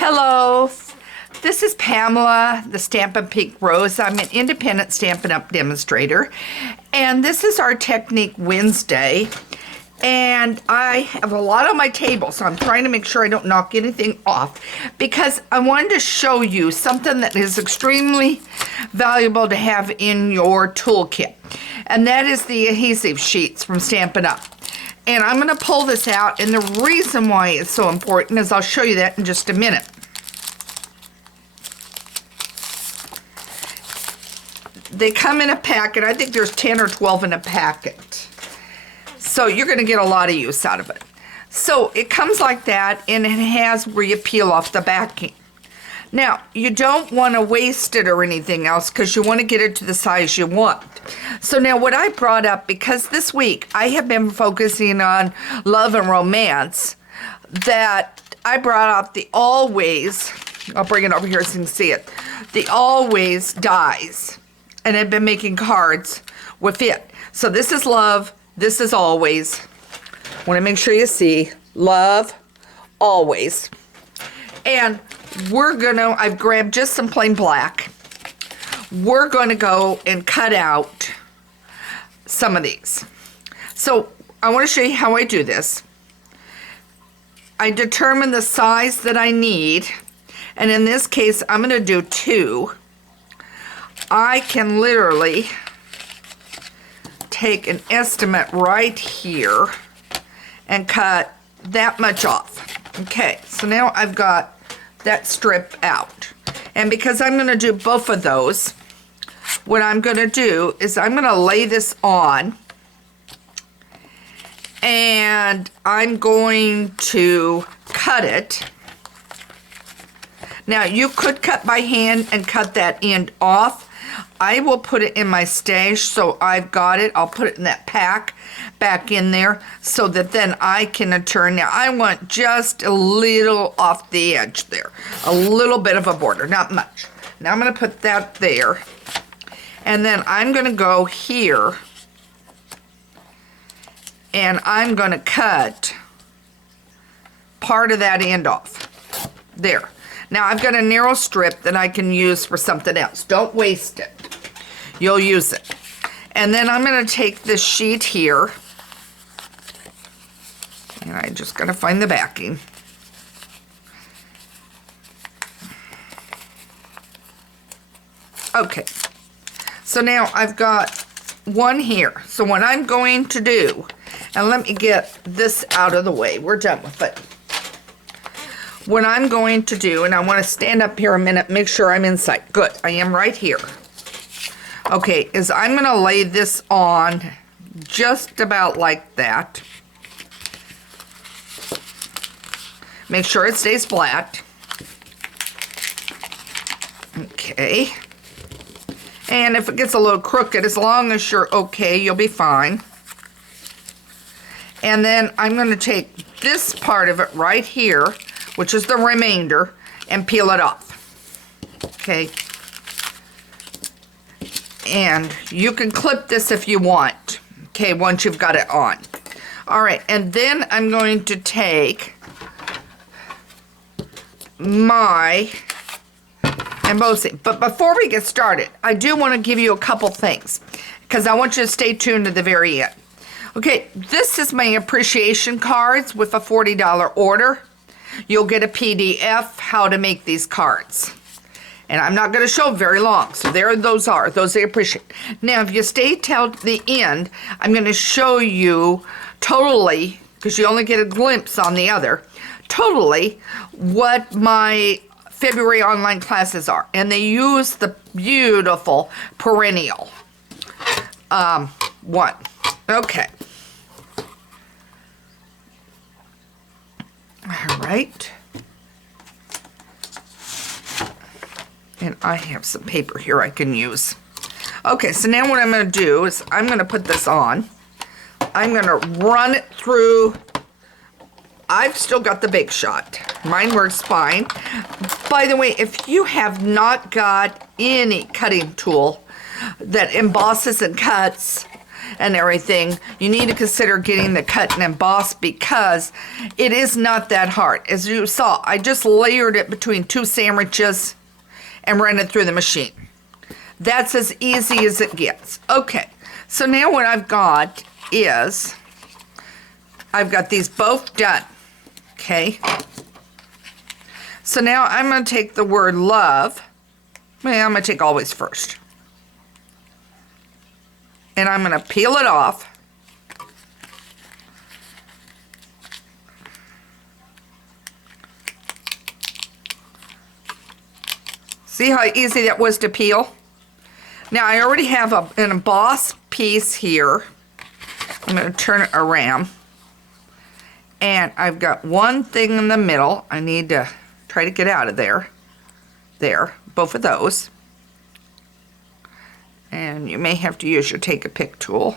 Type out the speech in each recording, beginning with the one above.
Hello, this is Pamela, the Stampin' Pink Rose. I'm an independent Stampin' Up! Demonstrator, and this is our Technique Wednesday. And I have a lot on my table, so I'm trying to make sure I don't knock anything off because I wanted to show you something that is extremely valuable to have in your toolkit, and that is the adhesive sheets from Stampin' Up! And I'm going to pull this out, and the reason why it's so important is I'll show you that in just a minute. They come in a packet. I think there's 10 or 12 in a packet. So you're going to get a lot of use out of it. So it comes like that, and it has where you peel off the backing. Now, you don't want to waste it or anything else because you want to get it to the size you want. So now what I brought up, because this week I have been focusing on love and romance, that I brought up the Always, I'll bring it over here so you can see it, the Always dies. And I've been making cards with it. So this is love, this is always. Want to make sure you see love, always. And we're gonna, I've grabbed just some plain black. We're gonna go and cut out some of these. So I want to show you how I do this. I determine the size that I need, and in this case I'm gonna do 2. I can literally take an estimate right here and cut that much off. Okay, so now I've got that strip out. And because I'm going to do both of those, what I'm going to do is I'm going to lay this on, and I'm going to cut it. Now you could cut by hand and cut that end off. I will put it in my stash, so I've got it. I'll put it in that pack back in there so that then I can turn. Now I want just a little off the edge there, a little bit of a border, not much. Now I'm going to put that there, and then I'm going to go here and I'm going to cut part of that end off there. Now I've got a narrow strip that I can use for something else. Don't waste it. You'll use it. And then I'm going to take this sheet here, and I just got to find the backing. Okay. So now I've got one here. So what I'm going to do, and let me get this out of the way. We're done with it. What I'm going to do, and I want to stand up here a minute, make sure I'm in sight. Good, I am right here. Okay, is I'm going to lay this on just about like that. Make sure it stays flat. Okay. And if it gets a little crooked, as long as you're okay, you'll be fine. And then I'm going to take this part of it right here, which is the remainder, and peel it off. Okay. And you can clip this if you want. Okay, once you've got it on. All right, and then I'm going to take my embossing. But before we get started, I do want to give you a couple things because I want you to stay tuned to the very end. Okay, this is my appreciation cards with a $40 order. You'll get a PDF how to make these cards. And I'm not going to show them very long. So there those are. Those I appreciate. Now, if you stay till the end, I'm going to show you totally, because you only get a glimpse on the other, totally what my February online classes are. And they use the beautiful perennial one. Okay. All right. And I have some paper here I can use. Okay, so now what I'm going to do is I'm going to put this on. I'm going to run it through. I've still got the Big Shot. Mine works fine. By the way, if you have not got any cutting tool that embosses and cuts, and everything, you need to consider getting the cut and emboss because it is not that hard. As you saw, I just layered it between 2 sandwiches and ran it through the machine. That's as easy as it gets. Okay, so now what I've got is, I've got these both done, okay? So now I'm going to take the word love. Well, I'm going to take always first. And I'm going to peel it off. See how easy that was to peel? Now I already have an embossed piece here. I'm going to turn it around. And I've got one thing in the middle. I need to try to get out of there. There, both of those. And you may have to use your take-a-pick tool.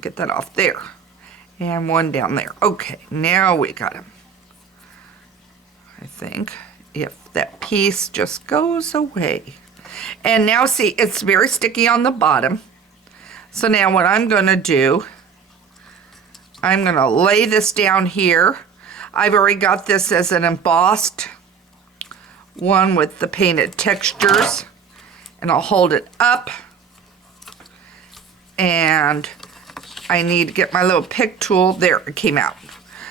Get that off there. And one down there. Okay, now we got him. I think if that piece just goes away. And now see, it's very sticky on the bottom. So now what I'm going to do, I'm going to lay this down here. I've already got this as an embossed one with the painted textures. And I'll hold it up. And I need to get my little pick tool. There, it came out.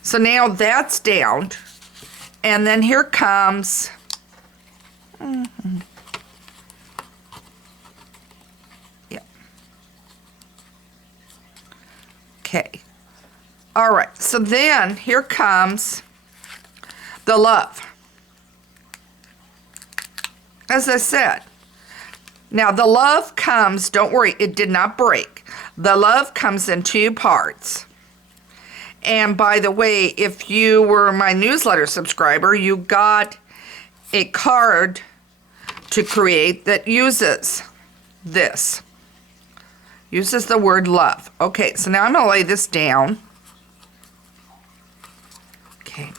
So now that's down. And then here comes... Yeah. Okay. All right, so then here comes the love. As I said, now the love comes, don't worry, it did not break. The love comes in 2 parts. And by the way, if you were my newsletter subscriber, you got a card to create that uses this. Uses the word love. Okay, so now I'm going to lay this down. Okay.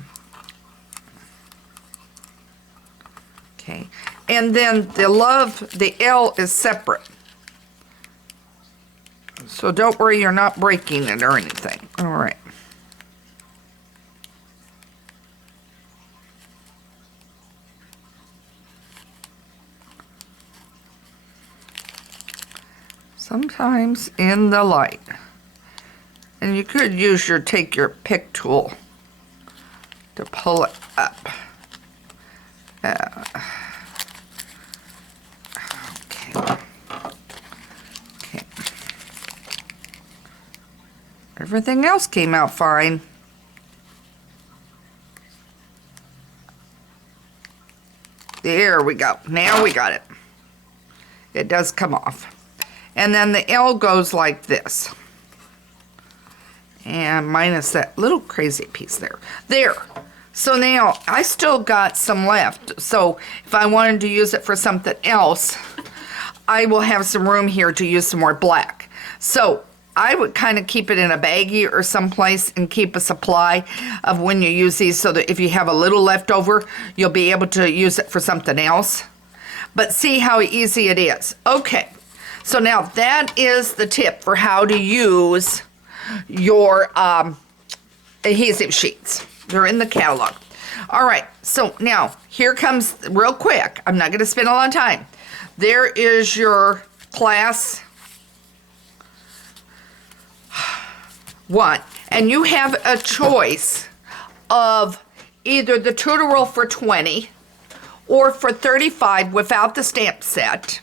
Okay. And then the love, the L is separate. So don't worry, you're not breaking it or anything. All right. Sometimes in the light. And you could use take your pick tool to pull it up. Okay. Everything else came out fine. There we go. Now we got it. It does come off. And then the L goes like this. And minus that little crazy piece there. There. So now I still got some left. So if I wanted to use it for something else, I will have some room here to use some more black. So I would kind of keep it in a baggie or someplace and keep a supply of when you use these so that if you have a little left over, you'll be able to use it for something else. But see how easy it is. Okay. So now that is the tip for how to use your adhesive sheets. They're in the catalog. All right, so now here comes, real quick, I'm not going to spend a lot of time. There is your class 1. And you have a choice of either the tutor roll for 20 or for 35 without the stamp set.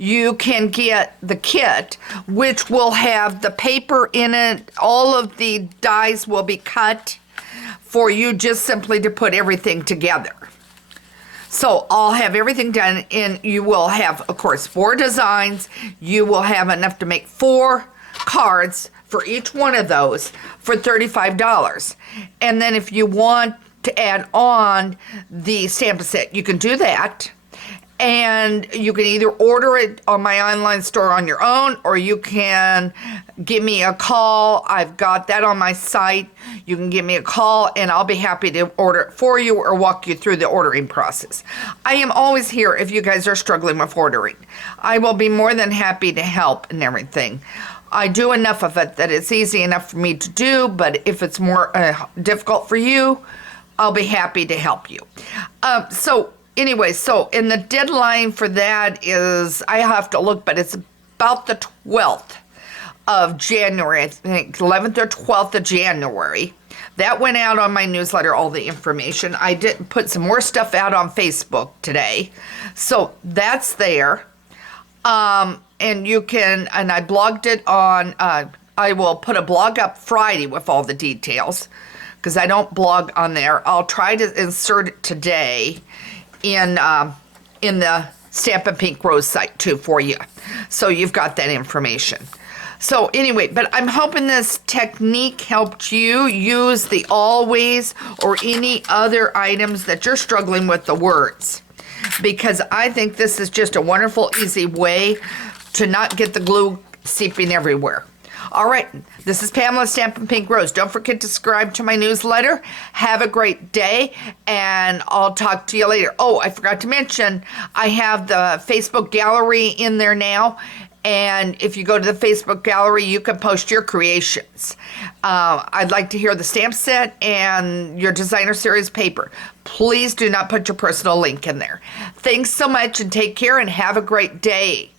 You can get the kit, which will have the paper in it. All of the dies will be cut for you just simply to put everything together. So I'll have everything done, and you will have, of course, 4 designs. You will have enough to make 4 cards for each one of those for $35. And then if you want to add on the stamp set, you can do that. And you can either order it on my online store on your own, or you can give me a call. I've got that on my site. You can give me a call and I'll be happy to order it for you or walk you through the ordering process. I am always here if you guys are struggling with ordering. I will be more than happy to help and everything. I do enough of it that it's easy enough for me to do, but if it's more difficult for you, I'll be happy to help you. Anyway, so in the deadline for that is, I have to look, but it's about the 12th of January, I think 11th or 12th of January. That went out on my newsletter, all the information. I did put some more stuff out on Facebook today. So that's there. And you can, and I blogged it on, I will put a blog up Friday with all the details because I don't blog on there. I'll try to insert it today in the Stampin' Pink Rose site too for you. So you've got that information. So anyway, but I'm hoping this technique helped you use the always or any other items that you're struggling with the words, because I think this is just a wonderful, easy way to not get the glue seeping everywhere. All right, this is Pamela Stampin' Pink Rose. Don't forget to subscribe to my newsletter. Have a great day, and I'll talk to you later. Oh, I forgot to mention, I have the Facebook gallery in there now, and if you go to the Facebook gallery, you can post your creations. I'd like to hear the stamp set and your designer series paper. Please do not put your personal link in there. Thanks so much, and take care, and have a great day.